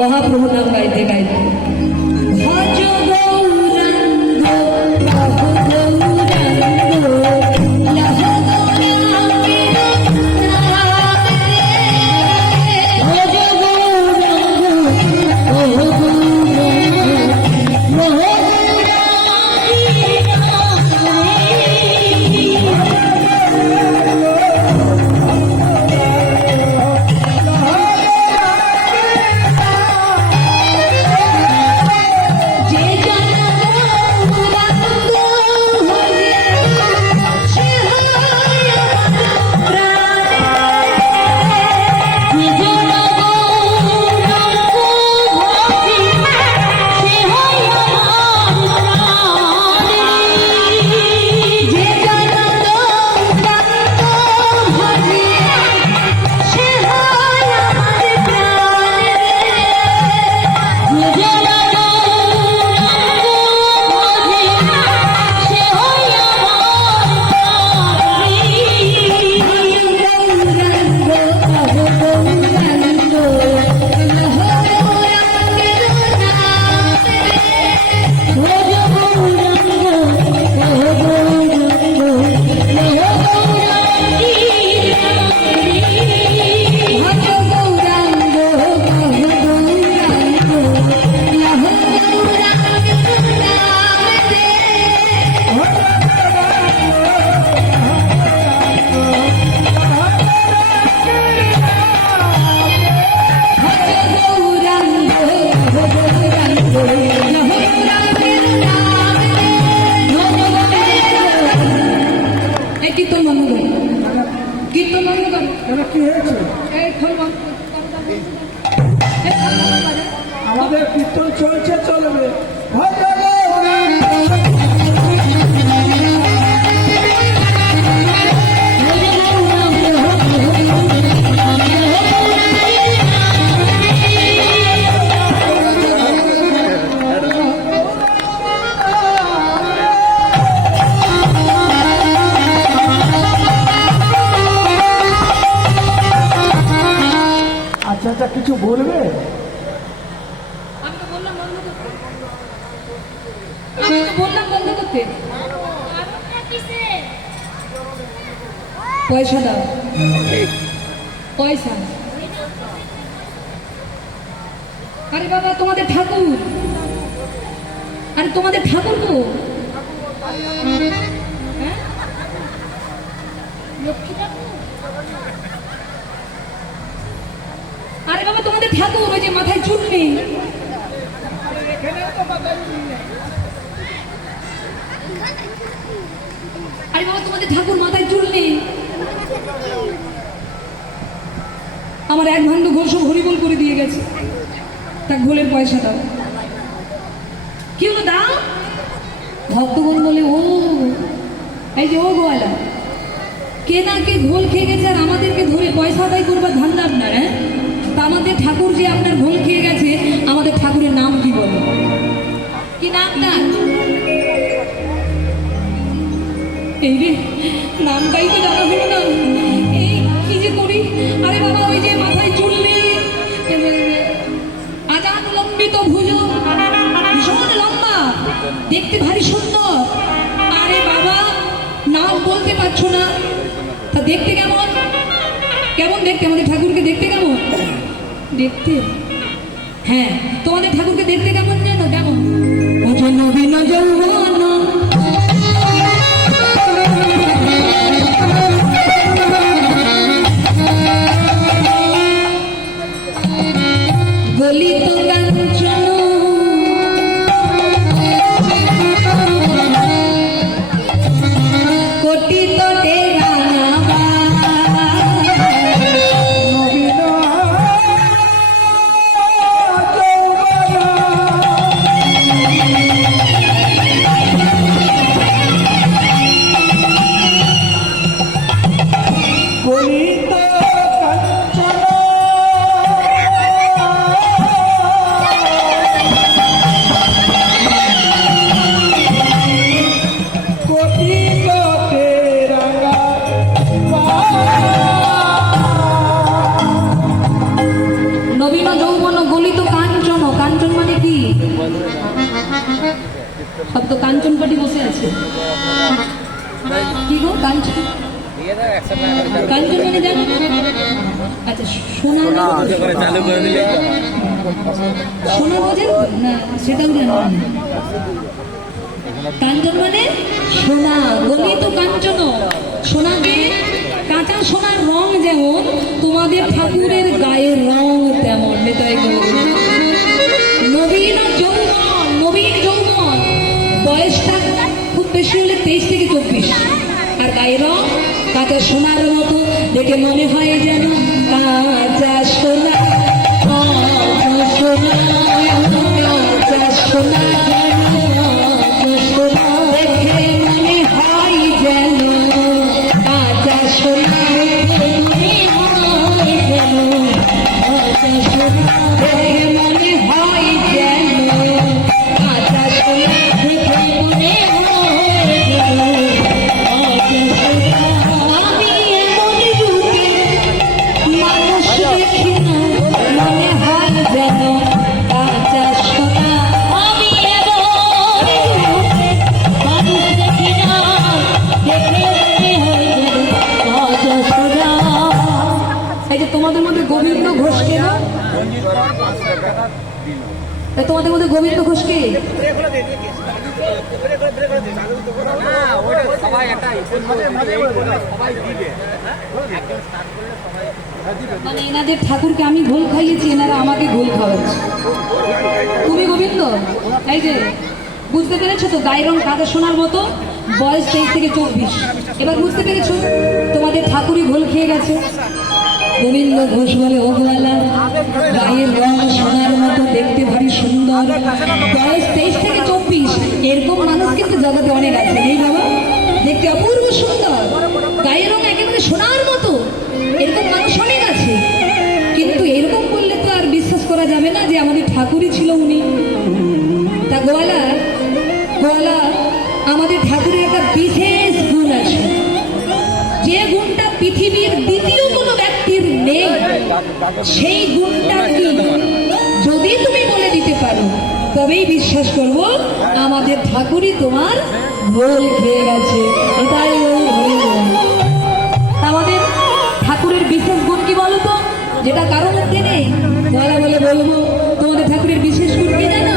মহাপ্রভু নাম গাইতে গাইতে আমাদের কীর্তন চলছে, চলবে। আচ্ছা, কিছু বলবে? পয়সা দাও, পয়সা। আরে বাবা, তোমাদের ঠাকুর, আরে তোমাদের ঠাকুর তো লক্ষ্মী ঠাকুর। আরে বাবা, তোমাদের ঠাকুর, ওই যে মাথায় চুল নেই। আরে বাবা, তোমাদের ঠাকুর মাথায় চুল নেই। আমার এক ভাণ্ড ঘোল সব হরিবোল করে দিয়ে গেছে, তা ঘোলের পয়সা দাও। কি হলো দাও? ভক্তগণ বলে, ও এই যে ও গোয়ালা, কে না কে ঘোল খেয়ে গেছে আর আমাদেরকে ধরে পয়সা আদায় করবার ধান্দা আপনার। হ্যাঁ, তা আমাদের ঠাকুর যে আপনার ঘোল খেয়ে গেছে, আমাদের ঠাকুরের নাম কি বলে? কি নাম তার? এই রে, নামটাই তো জানা হলো না। এই কি যে করি? আরে বাবা, ওই যে মাথায় চুল নেই, আজান লম্বিত ভুজ, ভীষণ লম্বা, দেখতে ভারী সুন্দর। আরে বাবা, নাম বলতে পারছো না, তা দেখতে কেমন? কেমন দেখতে? আমাদের ঠাকুরকে দেখতে কেমন দেখতে? হ্যাঁ, তোমাদের ঠাকুরকে দেখতে কেমন জানো? কেমন? নবীন যৌবন গলিত কাঞ্চন কোটিত সব তো কাঞ্চন পাটি বসে আছে। কি গো কাঞ্চন? কাঞ্চন মানে জানো? আচ্ছা সোনা সোনা বোঝেন না? সেটাও জানো না। কাঞ্চন মানে সোনা, গণিত কাঞ্চন। সোনাকে কাঁচা সোনার রং যেমন, তোমাদের ঠাকুরের গায়ের রং তেমন। নেতাই গৌর নবীন আর যৌবন, নবীন যৌবন, বয়সটা খুব বেশি হলে 23 থেকে 24, আর গায়ের রং কাঁচা সোনার মতো। দেখে মনে হয় যেন কাঁচা সোনা, কাঁচা সোনা, কাঁচা সোনা, কাঁচা সোনা। দেখে মনে হয় যেন কাঁচা সোনা, মনে হয় যেন কাঁচা সোনা। দেখে মনে হয় যেন কাঁচা সোনা, দেখে মনে হয় যেন কাঁচা সোনা। আমি এমন রূপে মানুষ দেখি না, মনে হয় যেন কাঁচা সোনা। আমি এমন রূপে মানুষ দেখি না, দেখে মনে হয় যেন কাঁচা সোনা। এই যে তোমাদের মধ্যে গোবিন্দ ঘোষকে না, এই তোমাদের মধ্যে গোবিন্দ ঘোষকে মানে এনাদের ঠাকুরকে আমি ঘোল খাইয়েছি, এনারা আমাকে ঘোল খাওয়াচ্ছে। তুমি গোবিন্দ, এই যে বুঝতে পেরেছো তো? গায়ের রং কাদা সোনার মতো, বয়স 23 থেকে 24। এবার বুঝতে পেরেছো তোমাদের ঠাকুরই ঘোল খেয়ে গেছে। গোবিন্দ ঘোষ বলে, ও গোয়ালা, গায়ের রং সোনার মতো, দেখতে ভারী সুন্দর, বয়স 23 থেকে 24। এরকম মানুষ কিন্তু জগতে অনেক আছে, এই বাবা, দেখতে অপূর্ব সুন্দর, গায়ের রং একেবারে সোনার মতো, এরকম মানুষ অনেক আছে। কিন্তু এরকম করলে তো আর বিশ্বাস করা যাবে না যে আমাদের ঠাকুরই ছিল উনি। তা গোয়ালা, গোয়ালা, আমাদের ঠাকুরের একটা বিশেষ গুণ আছে, যে গুণটা পৃথিবীর দ্বিতীয় কোনো ব্যক্তির নেই। সেই গুণটা কি যদি তুমি বলে দিতে পারো, তবেই বিশ্বাস করব আমাদের ঠাকুরই তোমার গোল খেয়ে গেছে। এটাই ওই হয়ে গেল। আমাদের ঠাকুরের বিশেষ গুণ কি বলো তো, যেটা কারোর মধ্যে নেই? বলা বলে বলবো, তোমাদের ঠাকুরের বিশেষ গুণ কি জানো?